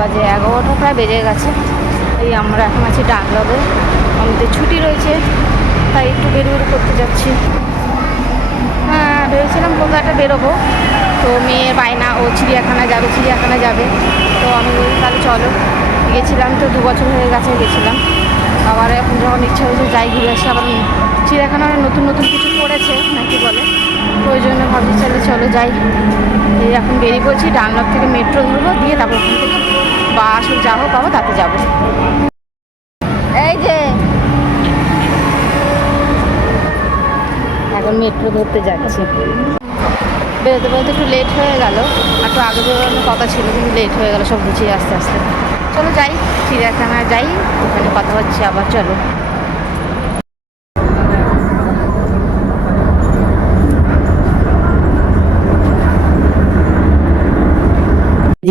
বাজে এগারোটা, প্রায় বেজে গেছে। এই আমরা এখন আছি ডাকলবে আমাদের ছুটি রয়েছে, তাই একটু বেরো বেরো করতে যাচ্ছি। হ্যাঁ ভেবেছিলাম একটা বেরোবো। তো মেয়ের বায়না, ও চিড়িয়াখানা যাবে চিড়িয়াখানা যাবে। তো আমি বলি, তাহলে চলো। গেছিলাম তো, দু বছর হয়ে গেছে গেছিলাম। আবার এখন যখন ইচ্ছা হয়েছে যাই ঘুরে আসি, আবার চিড়িয়াখানার নতুন নতুন কিছু করেছে নাকি বলে? তো ওই জন্য ভাবছি চলে চলো যাই। এই এখন বেরিয়ে পড়ছি ডানলক থেকে মেট্রো ধরবো, দিয়ে তারপর ওখান থেকে বাস যা হোক পাবো তাতে যাব। এই যে। এখন মেট্রো ধরতে যাচ্ছি। বেরোতে বেরোতে একটু লেট হয়ে গেল। একটু আগে বেরোনোর কথা ছিল, কিন্তু লেট হয়ে গেল, সব গুছিয়ে আস্তে আস্তে। চলো যাই, চিড়িয়াখানায় যাই, ওখানে কথা হচ্ছে, আবার চলো।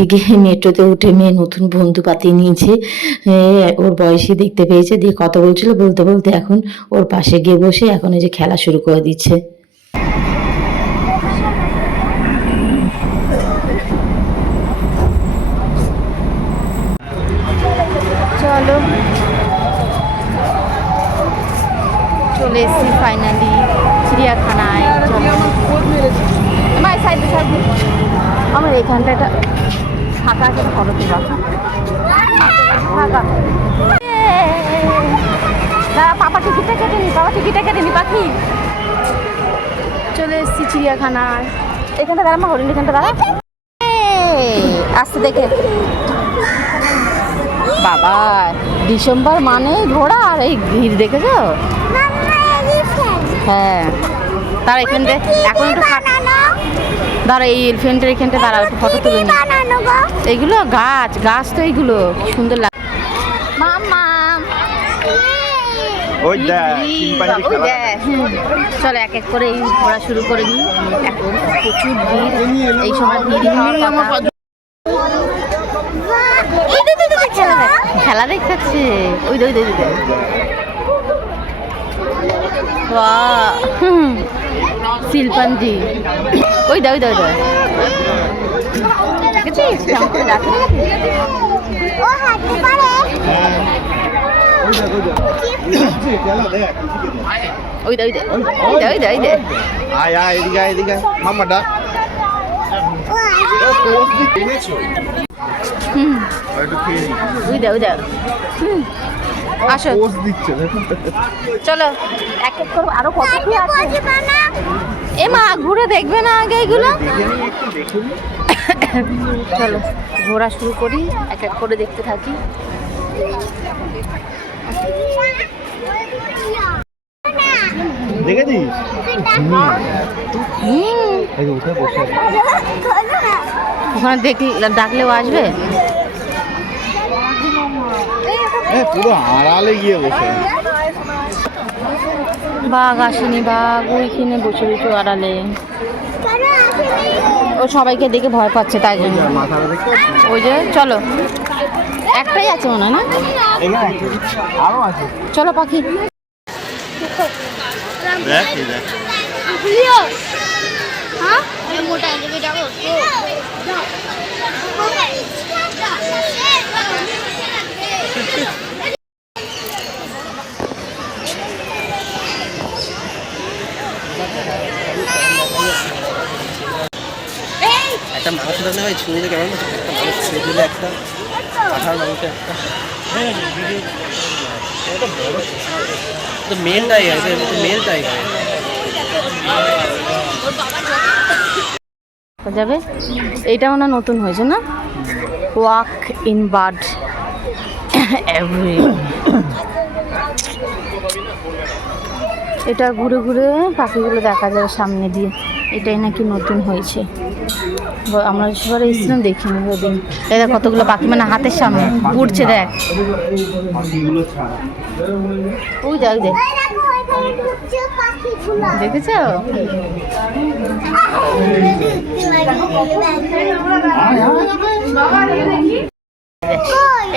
এদিকে মেট্রোতে উঠে মেয়ে নতুন বন্ধু পাতি নিয়েছে। ওর বয়সী দেখতে পেয়েছে। দিয়ে কথা বলছিল, বলতে বলতে এখন ওর পাশে গিয়ে বসে এখন এই যে খেলা শুরু করে দিচ্ছে। চলো। চলে এসেছি ফাইনালি চিড়িয়াখানায়। আমার সাইডে ফাঁকা আছে ফটো তোলা ফাঁকা পাপা টিকিটটা কেটে নি বাবা টিকিটটা কেটে নি পাখি। চলে এসেছি চিড়িয়াখানায় এখানটা দাঁড়া মা হরিণ এখানটা দাঁড়া। আসতে দেখে। বাবা ডিসেম্বর মানে ঘোড়া আর এই ভিড় দেখেছ? হ্যাঁ। তার এখান থেকে এখন একটু ফাঁকা দাঁড়া এই এলিফেন্টের এখানটা দাঁড়া একটু ফটো তুলে নি এইগুলো গাছ গাছ তো এইগুলো কি সুন্দর লাগে মামাম। ওই চলো এক এক করে এই ঘোরা শুরু করে দিই। এখন প্রচুর ভিড় এই সময় ভিড় খেলা দেখ। খেলা দেখাচ্ছে। ওই দে ওই দে ওই দে। বাহ, হুম। শিল্পাঞ্জি। ওই দে ওই দে ওই দে দেখেছিস কেমন করে যাচ্ছে? খেলা দেখ ওই দে ওই দে ওই দে ওই দে ওই দে আয় আয় এদিকে আয় এদিকে আয়। মাম্মা ডাক হুম আর একটু খেয়ে নি ওই দে ওই দে হুম আসো। দিচ্ছে। চলো এক এক করে আরও কত কি আছে? এ মা ঘুরে দেখবে না আগে এগুলো? চলো ঘোরা শুরু করি এক এক করে দেখতে থাকি। দেখেছিস। ওখানে দেখি ডাকলেও আসবে? এ, পুরো আড়ালে গিয়ে বসে। বাঘ আসেনি বাঘ ওইখানে বসে রয়েছে আড়ালে ও সবাইকে দেখে ভয় পাচ্ছে তাই জন্য? ওই যে চলো। একটাই আছে মনে হয় না? চলো পাখি। দেখ এই দেখ একটা হয় ছুঁড়ে কেমন? একটা ছুঁড়ে দিলে একটা মানুষের একটা। তো মেল টাইগার মেল টাইগার যাবে। এইটা মনে নতুন হয়েছে না? Walk in bird. এভরি এটা ঘুরে ঘুরে পাখিগুলো দেখা যাবে সামনে দিয়ে। এটাই নাকি নতুন হয়েছে। আমরা সবার এসেছিলাম, দেখিনি ওদিন। কতগুলো পাখি মানে হাতের সামনে উড়ছে দেখ। ওই দেখ দেখ। দেখেছ।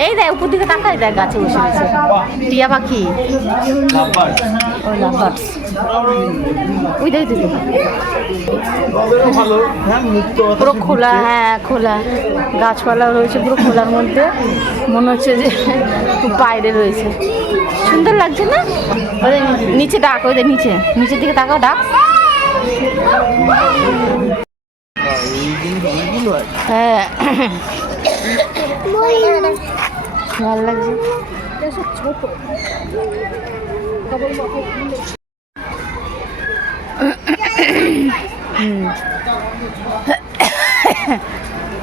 এই দেখ, উপর দিকে তাকাই দেখ, গাছে বসে আছে টিয়া পাখি। ওই লাভবার্ডস ওই দেখ পুরো খোলা হ্যাঁ খোলা। গাছপালাও রয়েছে পুরো খোলার মধ্যে। মনে হচ্ছে যে বাইরে রয়েছে। সুন্দর লাগছে না? ওদের নিচে ডাক ওদের নিচে। নিচের দিকে তাকাও, ডাক। হ্যাঁ। ভালো লাগছে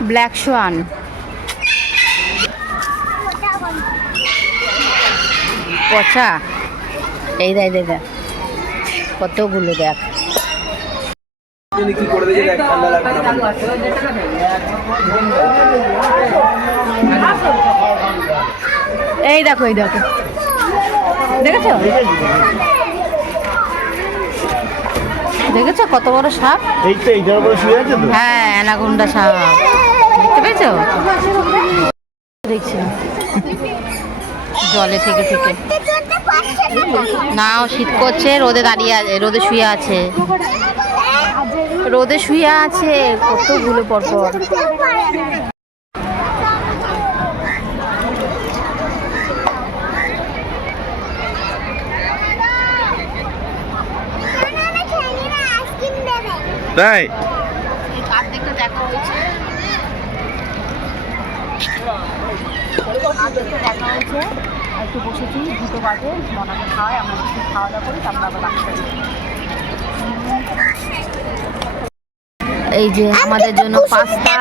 ব্ল্যাক সোয়ান পচা এই দেখ। কতগুলো দেখ। কি করে ঠান্ডা লাগবে এই দেখো এই দেখো দেখেছ দেখেছ কত বড় সাপ এই তো এইটার উপরে শুয়ে আছে তো হ্যাঁ অ্যানাকোন্ডা সাপ দেখতে পেয়েছ দেখছি জলে থেকে থেকে না ও শীত করছে রোদে দাঁড়িয়ে আছে রোদে শুয়ে আছে রোদে শুয়ে আছে কতগুলো পরপর। তাই? দেখা হয়েছে। একটু বসেছি দুটো বাজে মনাকে খাওয়াই আমরা কিছু খাওয়া দাওয়া করি তারপর আবার যাই। এই যে আমাদের জন্য পাস্তা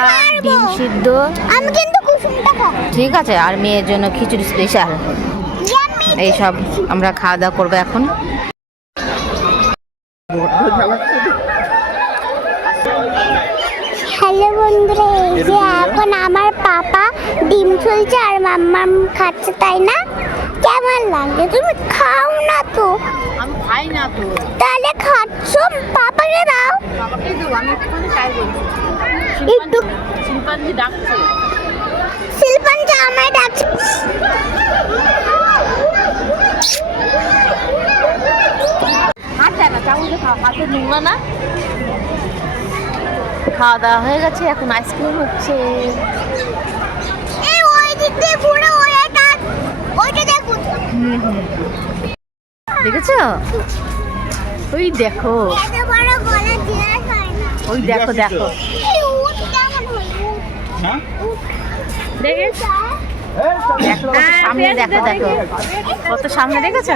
ডিম সিদ্ধ। আমি কিন্তু কুসুমটা খাব। ঠিক আছে আর মেয়ের জন্য খিচুড়ি স্পেশাল এইসব আমরা খাওয়া দাওয়া করব এখন। হ্যালো বন্ধুরা এই যে এখন আমার পাপা ডিম চলছে আর মাম্মাম খাচ্ছে তাই না? কেমন লাগছে তুমি খাও না তো। আমি খাই না তো। তাহলে খাচ্ছ পাপাকে দাও। আমাকে দেবো আমি একটুখানি চাই বলছি একটু শিল্পাঞ্জি ডাকছে। আমায় ডাকছে। হাত না খাওয়া হাতে নোংরা না? খাওয়া দাওয়া হয়ে গেছে এখন আইসক্রিম হচ্ছে। ওই দিক দিয়ে ওইটা দেখেছ? ওই দেখো। ওই দেখো দেখো। হয় উট হ্যাঁ দেখো সামনে দেখো। দেখো কত সামনে দেখেছ?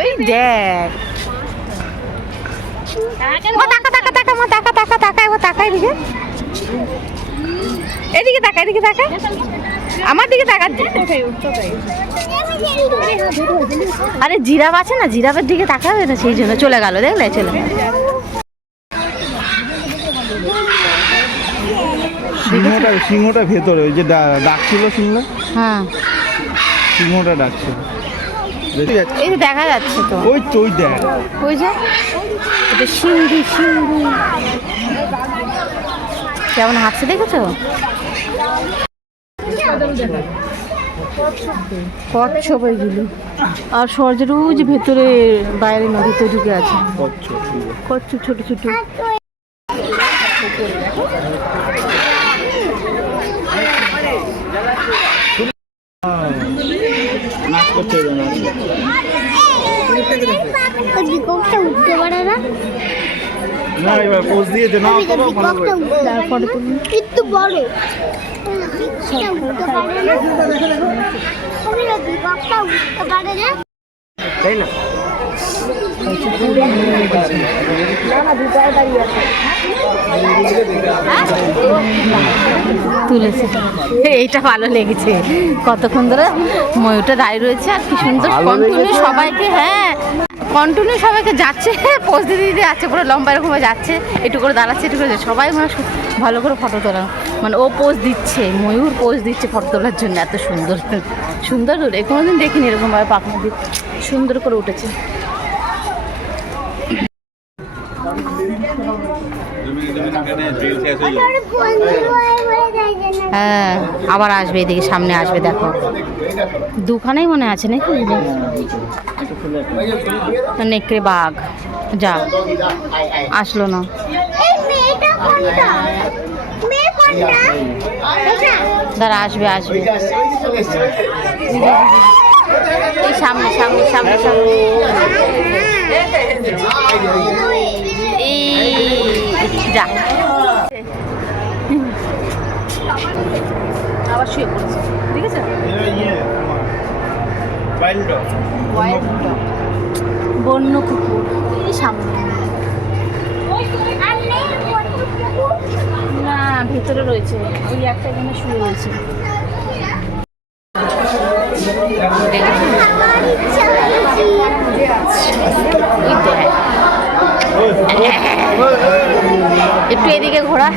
ওই দেখ। তাকা তাকা তাকা মা তাকা তাকা তাকা ও তাকা এদিকে এদিকে তাকা এদিকে তাকা আমার দিকে তাকা আরে জিরাফ আছে না জিরাফের দিকে তাকাবে না সেই জন্য চলে গেল দেখলে? চলে সিংহটা সিংহটা ভেতরে ওই যে ডাকছিল সিংহ হ্যাঁ। সিংহটা ডাকছিল এই দেখা যাচ্ছে তো। ওই তো ওই দেখ। ওই যে এটা সিন্ধু সিন্ধু। কেমন হাঁটছে দেখেছ? কচ্ছপ এগুলো আর সরজের ওই ভেতরে বাইরে নদীতে ঢুকে আছে। কচ্ছপ, ছোট ছোট। উঠতে পারে না না এবার পোজ যে একটু বড় তাই না? তুলেছে এইটা ভালো লেগেছে। কতক্ষণ ধরে ময়ূরটা দাঁড়িয়ে রয়েছে আর কি সুন্দর সবাইকে হ্যাঁ। কন্টিনিউ সবাইকে যাচ্ছে পোজ দিতে দিতে যাচ্ছে, পুরো লম্বা এরকম যাচ্ছে। একটু করে দাঁড়াচ্ছে, একটু করে সবাই মানে ভালো করে ফটো তোলা। মানে ও পোজ দিচ্ছে, ময়ূর পোজ দিচ্ছে ফটো তোলার জন্য, এত সুন্দর। সুন্দর কোনো দিন দেখিনি এরকমভাবে পাখনা দিয়ে। সুন্দর করে উঠেছে তোর বন্ধু হয়ে বলে যায় যে না হ্যাঁ আবার আসবে এদিকে, সামনে আসবে, দেখো। দুখানেই মনে আছে নাকি? নেকড়ে বাঘ। যা, আসলো না। দাঁড়া, আসবে আসবে। এই সামনে সামনে সামনে সামনে। যা। আবার শুয়ে পড়েছে ঠিক আছে বন্য কুকুর সামনে। না, ভেতরে রয়েছে, ওই একটা এখানে শুয়ে রয়েছে। একটু এদিকে ঘোরা।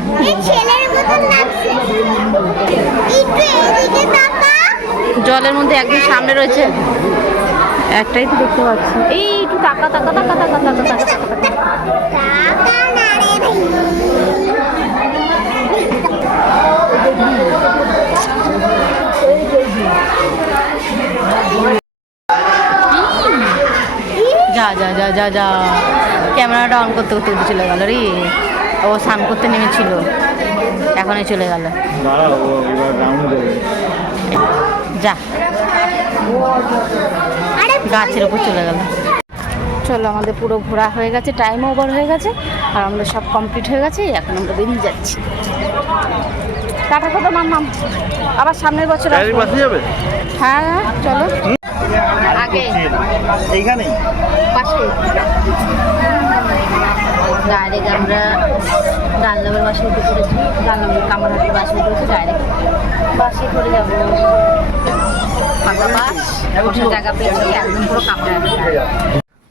জলের মধ্যে একদম সামনে রয়েছে। একটাই তো দেখতে পাচ্ছি। এই একটু টাকা টাকা টাকা টাকা টাকা টাকা যা যা যা যা যা। ক্যামেরাটা অন করতে করতে চলে গেল রে। ও স্নান করতে নেমেছিল। এখনই চলে গেল। যা। আরে গাছের উপর চলে গেল। চলো আমাদের পুরো ঘোরা হয়ে গেছে টাইম ওভার হয়ে গেছে আর আমাদের সব কমপ্লিট হয়ে গেছে এখন আমরা বেরিয়ে যাচ্ছি। টাটা কথা মাম্মাম। আবার সামনের বছর যাবে? হ্যাঁ হ্যাঁ, চলো আগে। এইখানেই। পাশে ডাইরেক্ট আমরা ডানলামের বাসে উঠে পড়েছি ডানলামের কামারহাটের বাসে উঠে পড়েছি ডাইরেক্ট বাসে করে যাব ফাঁকা বাস জায়গা পেয়েছি একদম পুরো কামড়াহাটে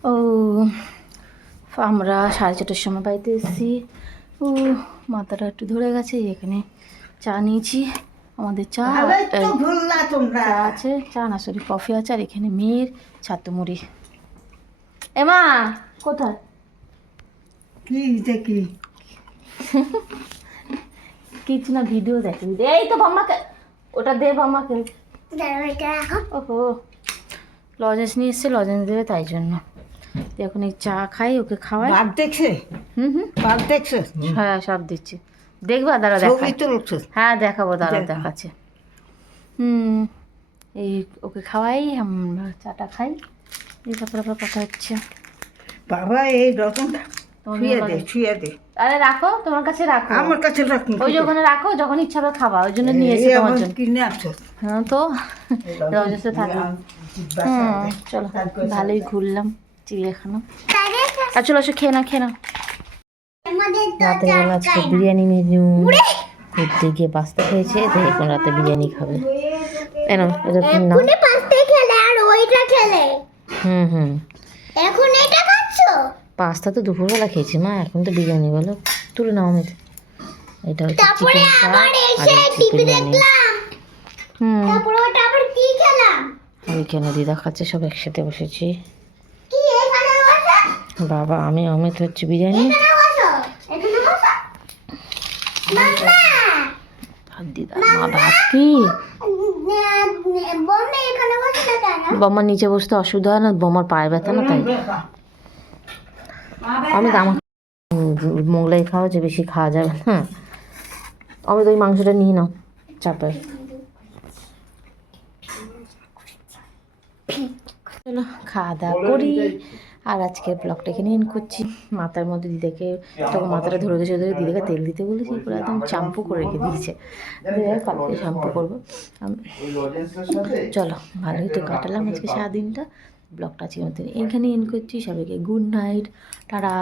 ও আমরা সাড়ে চারটার সময় বাড়িতে এসেছি। ও মাথাটা একটু ধরে গেছে এখানে চা নিয়েছি আমাদের চা চা আছে চা না সরি কফি আছে আর এখানে মেয়ের ছাতু মুড়ি এমা কোথায়? কি দেখি কিছু না ভিডিও দেখে ভিডিও এই তো বাম্মাকে। ওটা দে বাম্মাকে। ওহো। লজেন্স নিয়ে এসছে লজেন্স দেবে তাই জন্য। এখন এই চা খাই ওকে খাওয়াই। বাঘ দেখছে? হুম হুম। বাঘ দেখছে? হ্যাঁ সব দিচ্ছি। দেখবা দাঁড়া ছবি দেখা হ্যাঁ দেখাবো দাঁড়া দেখাচ্ছে। হুম এই ওকে খাওয়াই আমরা চাটা খাই। এই তারপরে আবার কথা হচ্ছে। বাবা এই রতনটা দে দে। আরে রাখো তোমার কাছে রাখো। আমার কাছে রাখুন ওই যে ওখানে রাখো যখন ইচ্ছা হবে খাবা ওই জন্য নিয়ে এসে তোমার জন্য। কিনে হ্যাঁ তো রজেসে থাকবে হুম চলো ভালোই ঘুরলাম চিড়িয়াখানা। আর চলো এসে খেয়ে না খেয়ে না আমাদের রাতের বেলা আজকে বিরিয়ানি মেনু ঘুরতে গিয়ে পাস্তা খেয়েছে তো এখন রাতে বিরিয়ানি খাবে। কেন এটা তুমি নাও খেলে আর ওইটা খেলে। হুম হুম। এখন পাস্তা তো দুপুরবেলা খেয়েছি মা এখন তো বিরিয়ানি বলো। তুলে নাও আমি এটা হচ্ছে তারপরে চিকেন চাপ আবার আর এসে হচ্ছে টিভি বিরিয়ানি। হুম। তারপরে ওটা আবার কি খেলাম? ওইখানে দিদা খাচ্ছে সব একসাথে বসেছি। কি এখানে বসো। বাবা আমি অমিত হচ্ছে বিরিয়ানি। এখানে বসো এখানে বসো। মামা আর দিদা মা ভাত কি? নিচে বসতে অসুবিধা হয় না বোমার পায়ে ব্যথা না তাই? আমি তো আমার মোগলাই খাওয়া যে বেশি খাওয়া যাবে না। আমি তো ওই মাংসটা নিয়ে নাও চাপে। চলো খাওয়া দাওয়া করি। আর আজকের ব্লগটা এখানে এন্ড করছি। মাথার মধ্যে দিদাকে যখন মাথাটা ধরে গেছে ওদের দিদাকে তেল দিতে বলেছি পুরো একদম শ্যাম্পু করে রেখে দিয়েছে। কালকে শ্যাম্পু করব। চলো ভালোই তো কাটালাম আজকে সারাদিনটা। ব্লগটা মধ্যে এখানে এন করছি। সবাইকে গুড নাইট টাটা।